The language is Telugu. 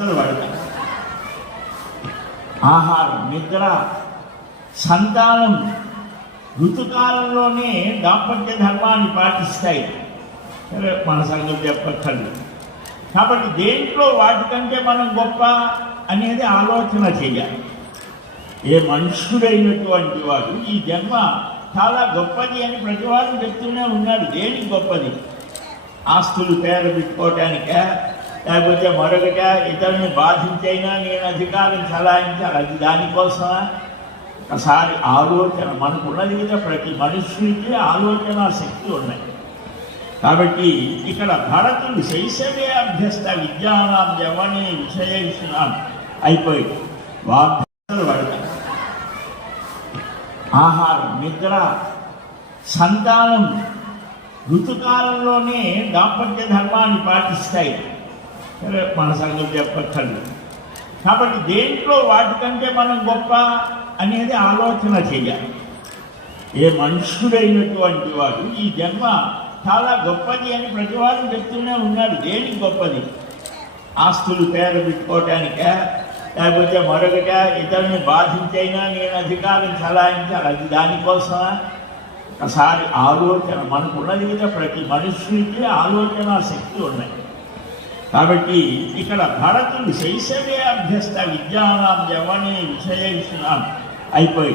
పడతారు. ఆహారం, నిద్ర, సంతానం ఋతుకాలంలోనే దాంపత్య ధర్మాన్ని పాటిస్తాయి. సరే, మన సంగతి చెప్పక్కర్లేదు. కాబట్టి దేంట్లో వాటికంటే మనం గొప్ప అనేది ఆలోచన చేయాలి. ఏ మనుష్యుడైనటువంటి వాడు ఈ జన్మ చాలా గొప్పది అని ప్రతివాడు చెప్తూనే ఉన్నాడు. దేనికి గొప్పది? ఆస్తులు పెట్టుకోవటానికా, లేకపోతే మరొకట ఇతరుని బాధించైనా నేను అధికారం చలాయించాలి, అది దానికోసమా? ఒకసారి ఆలోచన మనకున్నది కదా, ప్రతి మనుష్యుడికి ఆలోచన శక్తి ఉన్నాయి. కాబట్టి ఇక్కడ భరతుడు శైశవే అభ్యస్త విద్యానాం యవనే విషయేషునాం అయిపోయి వాగ్దానాలు పడతారు. ఆహారం, నిద్ర, సంతానం ఋతుకాలంలోనే దాంపత్య ధర్మాన్ని పాటిస్తాయి. సరే, మన సంగతి చెప్పక్కర్లేదు. కాబట్టి దేంట్లో వాటికంటే మనం గొప్ప అనేది ఆలోచన చేయాలి. ఏ మనుష్యుడైనటువంటి వాడు ఈ జన్మ చాలా గొప్పది అని ప్రతివాడు చెప్తూనే ఉన్నాడు. దేనికి గొప్పది? ఆస్తులు పెట్టుకోవటానికా, లేకపోతే మరొకట ఇతరుని బాధించైనా నేను అధికారం చలాయించాలి, అది దానికోసమా? ఒకసారి ఆలోచన మనకున్నది కదా, ప్రతి మనుష్యుడికి ఆలోచన శక్తి ఉన్నాయి. కాబట్టి ఇక్కడ భరతుడు శైశవే అభ్యస్త విద్యానాం యవనే విషయేషునాం అయిపోయి